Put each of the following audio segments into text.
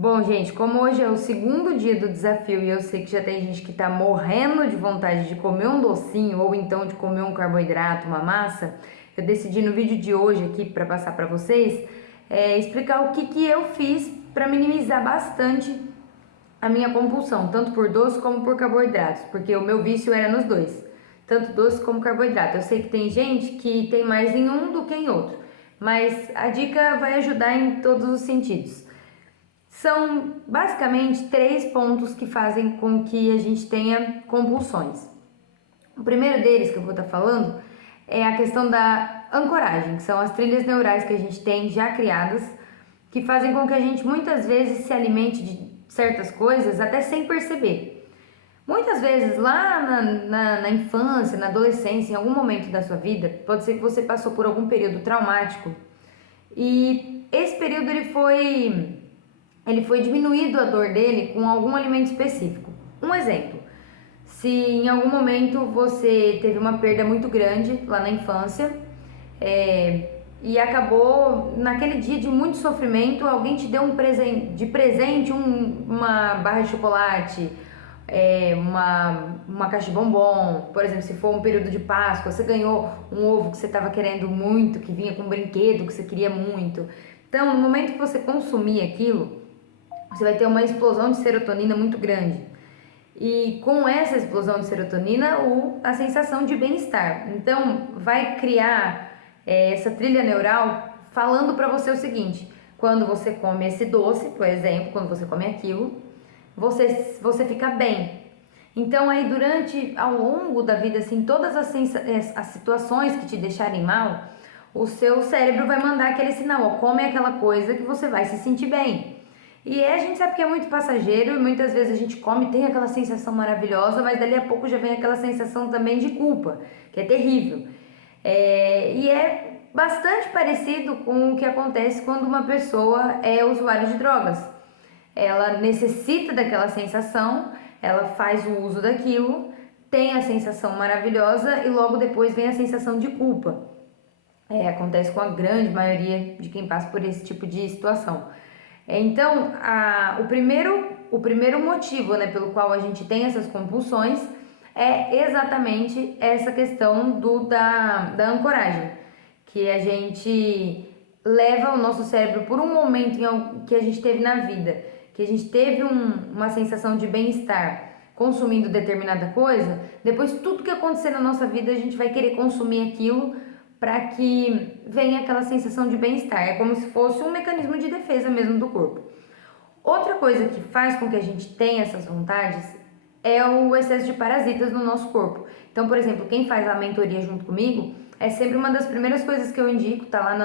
Bom, gente, como hoje é o segundo dia do desafio e eu sei que já tem gente que tá morrendo de vontade de comer um docinho ou então de comer um carboidrato, uma massa, eu decidi no vídeo de hoje aqui para passar para vocês explicar o que eu fiz para minimizar bastante a minha compulsão, tanto por doce como por carboidratos, porque o meu vício era nos dois, tanto doce como carboidrato. Eu sei que tem gente que tem mais em um do que em outro, mas a dica vai ajudar em todos os sentidos. São basicamente três pontos que fazem com que a gente tenha compulsões. O primeiro deles que eu vou estar falando é a questão da ancoragem, que são as trilhas neurais que a gente tem já criadas, que fazem com que a gente muitas vezes se alimente de certas coisas até sem perceber. Muitas vezes lá na infância, na adolescência, em algum momento da sua vida, pode ser que você passou por algum período traumático e esse período ele foi diminuído a dor dele com algum alimento específico. Um exemplo, se em algum momento você teve uma perda muito grande lá na infância e acabou naquele dia de muito sofrimento, alguém te deu de presente uma barra de chocolate, uma caixa de bombom, por exemplo, se for um período de Páscoa, você ganhou um ovo que você estava querendo muito, que vinha com um brinquedo que você queria muito. Então, no momento que você consumir aquilo, você vai ter uma explosão de serotonina muito grande. E com essa explosão de serotonina, a sensação de bem-estar. Então, vai criar essa trilha neural falando para você o seguinte: quando você come esse doce, por exemplo, quando você come aquilo, você fica bem. Então, aí ao longo da vida, assim, todas as situações que te deixarem mal, o seu cérebro vai mandar aquele sinal: ó, come aquela coisa que você vai se sentir bem. E a gente sabe que é muito passageiro e muitas vezes a gente come e tem aquela sensação maravilhosa, mas dali a pouco já vem aquela sensação também de culpa, que é terrível. E é bastante parecido com o que acontece quando uma pessoa é usuária de drogas. Ela necessita daquela sensação, ela faz o uso daquilo, tem a sensação maravilhosa e logo depois vem a sensação de culpa. Acontece com a grande maioria de quem passa por esse tipo de situação. Então, o primeiro motivo, né, pelo qual a gente tem essas compulsões é exatamente essa questão da ancoragem, que a gente leva o nosso cérebro por um momento que a gente teve na vida, que a gente teve uma sensação de bem-estar consumindo determinada coisa, depois tudo que acontecer na nossa vida a gente vai querer consumir aquilo para que venha aquela sensação de bem-estar. É como se fosse um mecanismo de defesa mesmo do corpo. Outra coisa que faz com que a gente tenha essas vontades é o excesso de parasitas no nosso corpo. Então, por exemplo, quem faz a mentoria junto comigo, é sempre uma das primeiras coisas que eu indico, tá lá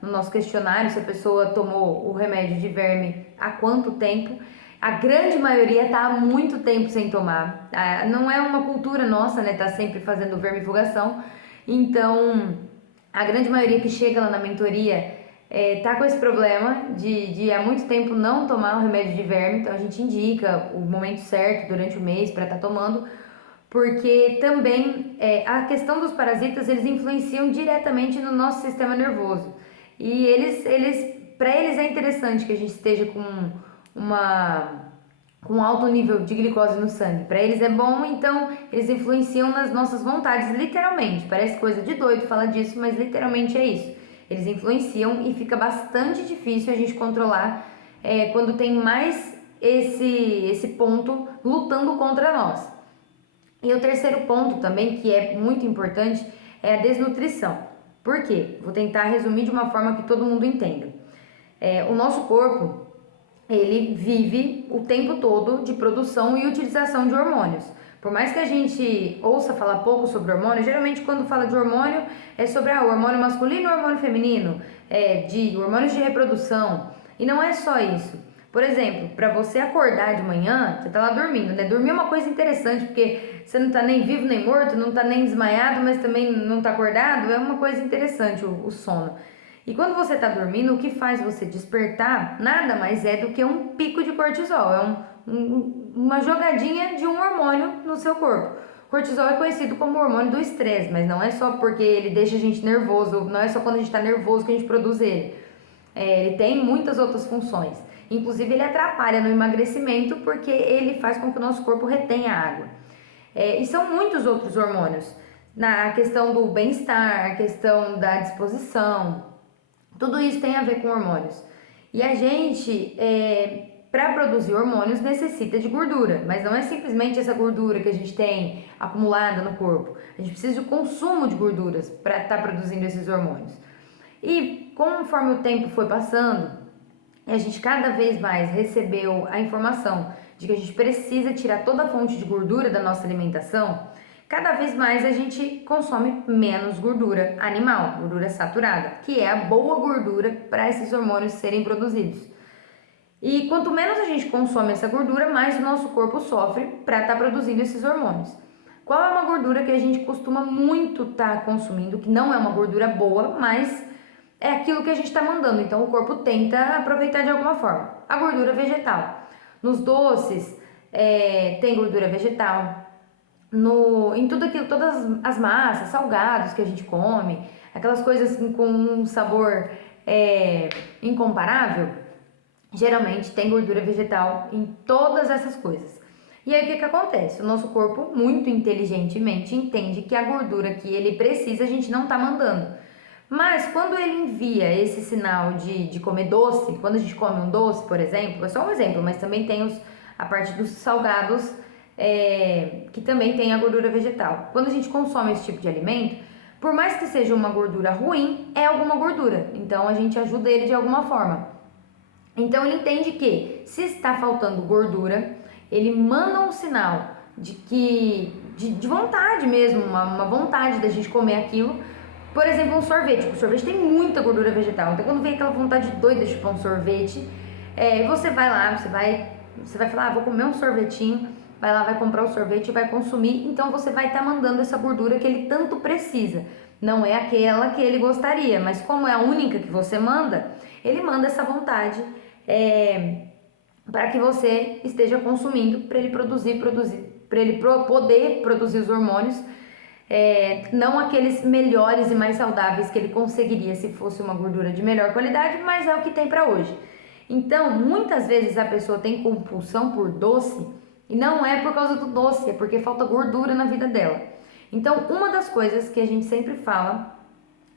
no nosso questionário, se a pessoa tomou o remédio de verme há quanto tempo. A grande maioria está há muito tempo sem tomar. Não é uma cultura nossa, né? Tá sempre fazendo vermifugação. Então, a grande maioria que chega lá na mentoria tá com esse problema de há muito tempo não tomar o remédio de verme. Então, a gente indica o momento certo durante o mês para estar tomando, porque também a questão dos parasitas, eles influenciam diretamente no nosso sistema nervoso. E para eles é interessante que a gente esteja com alto nível de glicose no sangue. Para eles é bom, então eles influenciam nas nossas vontades, literalmente. Parece coisa de doido falar disso, mas literalmente é isso. Eles influenciam e fica bastante difícil a gente controlar quando tem mais esse ponto lutando contra nós. E o terceiro ponto também, que é muito importante, é a desnutrição. Por quê? Vou tentar resumir de uma forma que todo mundo entenda. O nosso corpo, ele vive o tempo todo de produção e utilização de hormônios. Por mais que a gente ouça falar pouco sobre hormônio, geralmente quando fala de hormônio é sobre o hormônio masculino e o hormônio feminino, de hormônios de reprodução. E não é só isso. Por exemplo, para você acordar de manhã, você tá lá dormindo, né? Dormir é uma coisa interessante, porque você não tá nem vivo nem morto, não tá nem desmaiado, mas também não tá acordado, é uma coisa interessante o sono. E quando você está dormindo, o que faz você despertar nada mais é do que um pico de cortisol, uma jogadinha de um hormônio no seu corpo. Cortisol é conhecido como hormônio do estresse, mas não é só porque ele deixa a gente nervoso, não é só quando a gente está nervoso que a gente produz ele. ele tem muitas outras funções. Inclusive ele atrapalha no emagrecimento porque ele faz com que o nosso corpo retenha água. E são muitos outros hormônios. Na questão do bem-estar, a questão da disposição, tudo isso tem a ver com hormônios. E a gente, para produzir hormônios, necessita de gordura, mas não é simplesmente essa gordura que a gente tem acumulada no corpo. A gente precisa de consumo de gorduras para estar produzindo esses hormônios. E conforme o tempo foi passando, a gente cada vez mais recebeu a informação de que a gente precisa tirar toda a fonte de gordura da nossa alimentação. Cada vez mais a gente consome menos gordura animal, gordura saturada, que é a boa gordura para esses hormônios serem produzidos. E quanto menos a gente consome essa gordura, mais o nosso corpo sofre para estar produzindo esses hormônios. Qual é uma gordura que a gente costuma muito estar consumindo, que não é uma gordura boa, mas é aquilo que a gente está mandando, então o corpo tenta aproveitar de alguma forma? A gordura vegetal. Nos doces tem gordura vegetal. Em tudo aquilo, todas as massas, salgados que a gente come, aquelas coisas com um sabor incomparável, geralmente tem gordura vegetal em todas essas coisas. E aí o que acontece? O nosso corpo, muito inteligentemente, entende que a gordura que ele precisa a gente não está mandando. Mas quando ele envia esse sinal de comer doce, quando a gente come um doce, por exemplo, é só um exemplo, mas também tem a parte dos salgados, que também tem a gordura vegetal. Quando a gente consome esse tipo de alimento, por mais que seja uma gordura ruim, é alguma gordura. Então a gente ajuda ele de alguma forma. Então ele entende que se está faltando gordura, ele manda um sinal de vontade mesmo, uma vontade da gente comer aquilo. Por exemplo, um sorvete. O sorvete tem muita gordura vegetal. Então quando vem aquela vontade doida de chupar um sorvete, você vai lá, você vai falar, vou comer um sorvetinho, vai lá, vai comprar o sorvete e vai consumir. Então você vai estar mandando essa gordura que ele tanto precisa. Não é aquela que ele gostaria, mas como é a única que você manda, ele manda essa vontade para que você esteja consumindo, para ele para ele poder produzir os hormônios, não aqueles melhores e mais saudáveis que ele conseguiria se fosse uma gordura de melhor qualidade, mas é o que tem para hoje. Então, muitas vezes a pessoa tem compulsão por doce e não é por causa do doce, é porque falta gordura na vida dela. Então, uma das coisas que a gente sempre fala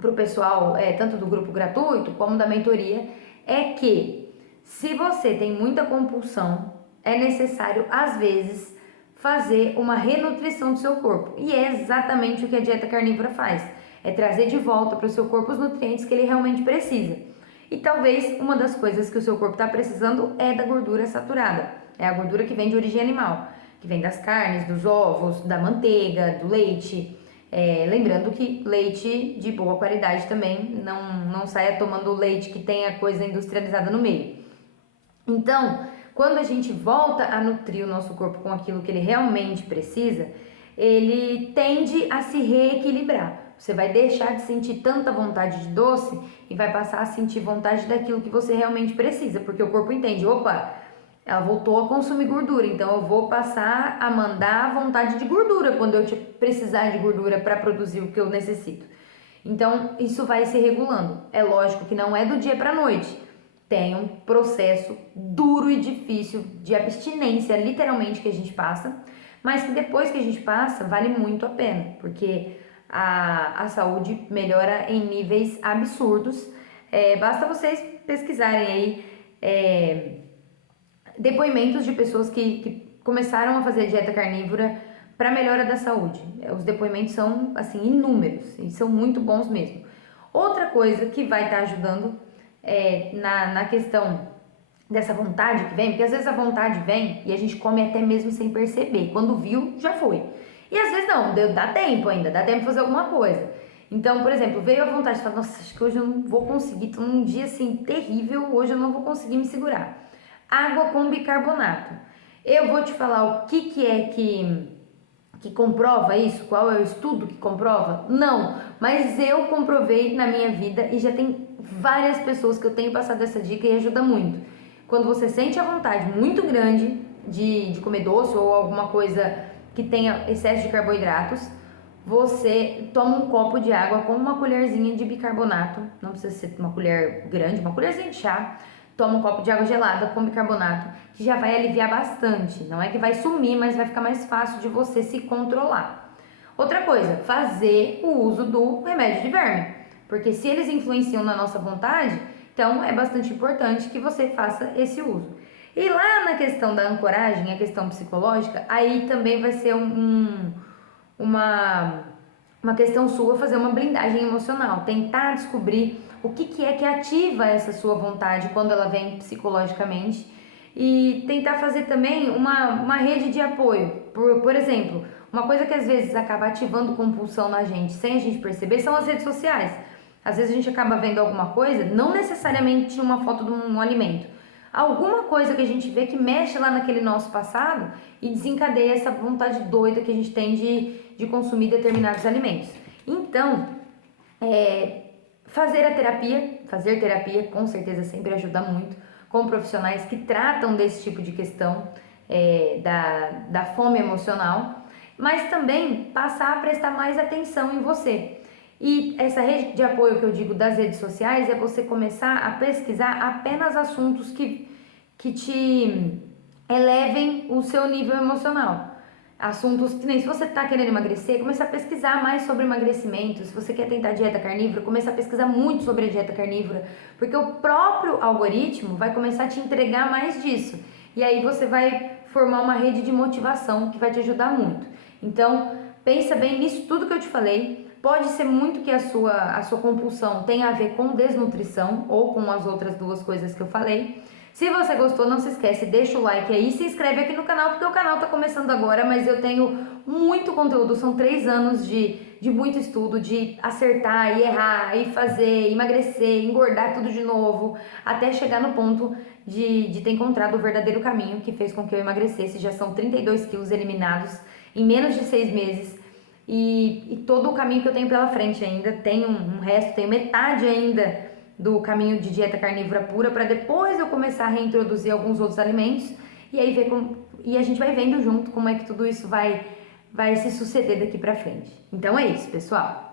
pro pessoal, tanto do grupo gratuito como da mentoria, é que se você tem muita compulsão, é necessário, às vezes, fazer uma renutrição do seu corpo. E é exatamente o que a dieta carnívora faz. É trazer de volta para o seu corpo os nutrientes que ele realmente precisa. E talvez uma das coisas que o seu corpo está precisando é da gordura saturada. É a gordura que vem de origem animal, que vem das carnes, dos ovos, da manteiga, do leite. Lembrando que leite de boa qualidade também, não saia tomando leite que tenha coisa industrializada no meio. Então, quando a gente volta a nutrir o nosso corpo com aquilo que ele realmente precisa, ele tende a se reequilibrar. Você vai deixar de sentir tanta vontade de doce e vai passar a sentir vontade daquilo que você realmente precisa, porque o corpo entende, opa, ela voltou a consumir gordura, então eu vou passar a mandar a vontade de gordura quando eu precisar de gordura para produzir o que eu necessito. Então, isso vai se regulando. É lógico que não é do dia para a noite. Tem um processo duro e difícil de abstinência, literalmente, que a gente passa, mas que depois que a gente passa, vale muito a pena, porque a saúde melhora em níveis absurdos. Basta vocês pesquisarem aí depoimentos de pessoas que começaram a fazer dieta carnívora para melhora da saúde. Os depoimentos são assim inúmeros e são muito bons mesmo. Outra coisa que vai estar ajudando na questão dessa vontade que vem, porque às vezes a vontade vem e a gente come até mesmo sem perceber. Quando viu, já foi. E às vezes não, dá tempo ainda, dá tempo de fazer alguma coisa. Então, por exemplo, veio a vontade de falar, nossa, acho que hoje eu não vou conseguir, tô num dia assim terrível, hoje eu não vou conseguir me segurar. Água com bicarbonato. Eu vou te falar o que é que comprova isso, qual é o estudo que comprova? Não, mas eu comprovei na minha vida e já tem várias pessoas que eu tenho passado essa dica e ajuda muito. Quando você sente a vontade muito grande de comer doce ou alguma coisa que tenha excesso de carboidratos, você toma um copo de água com uma colherzinha de bicarbonato, não precisa ser uma colher grande, uma colherzinha de chá, toma um copo de água gelada com bicarbonato, que já vai aliviar bastante. Não é que vai sumir, mas vai ficar mais fácil de você se controlar. Outra coisa, fazer o uso do remédio de verme, porque se eles influenciam na nossa vontade, então é bastante importante que você faça esse uso. E lá na questão da ancoragem, a questão psicológica, aí também vai ser uma questão sua fazer uma blindagem emocional, tentar descobrir o que é que ativa essa sua vontade quando ela vem psicologicamente e tentar fazer também uma rede de apoio. Por exemplo, uma coisa que às vezes acaba ativando compulsão na gente sem a gente perceber são as redes sociais. Às vezes a gente acaba vendo alguma coisa, não necessariamente uma foto de um alimento, alguma coisa que a gente vê que mexe lá naquele nosso passado e desencadeia essa vontade doida que a gente tem de consumir determinados alimentos. Então, fazer terapia com certeza sempre ajuda muito, com profissionais que tratam desse tipo de questão da fome emocional, mas também passar a prestar mais atenção em você. E essa rede de apoio que eu digo das redes sociais é você começar a pesquisar apenas assuntos que te elevem o seu nível emocional. Assuntos que nem se você está querendo emagrecer, começa a pesquisar mais sobre emagrecimento. Se você quer tentar dieta carnívora, começa a pesquisar muito sobre a dieta carnívora, porque o próprio algoritmo vai começar a te entregar mais disso. E aí você vai formar uma rede de motivação que vai te ajudar muito. Então, pensa bem nisso tudo que eu te falei. Pode ser muito que a sua compulsão tenha a ver com desnutrição ou com as outras duas coisas que eu falei. Se você gostou, não se esquece, deixa o like aí, se inscreve aqui no canal, porque o canal tá começando agora, mas eu tenho muito conteúdo, são 3 anos de muito estudo, de acertar e errar, e fazer, emagrecer, engordar tudo de novo, até chegar no ponto de ter encontrado o verdadeiro caminho que fez com que eu emagrecesse. Já são 32 quilos eliminados em menos de 6 meses, e todo o caminho que eu tenho pela frente ainda, tenho um resto, tenho metade ainda do caminho de dieta carnívora pura, para depois eu começar a reintroduzir alguns outros alimentos e aí e a gente vai vendo junto como é que tudo isso vai se suceder daqui para frente. Então é isso, pessoal.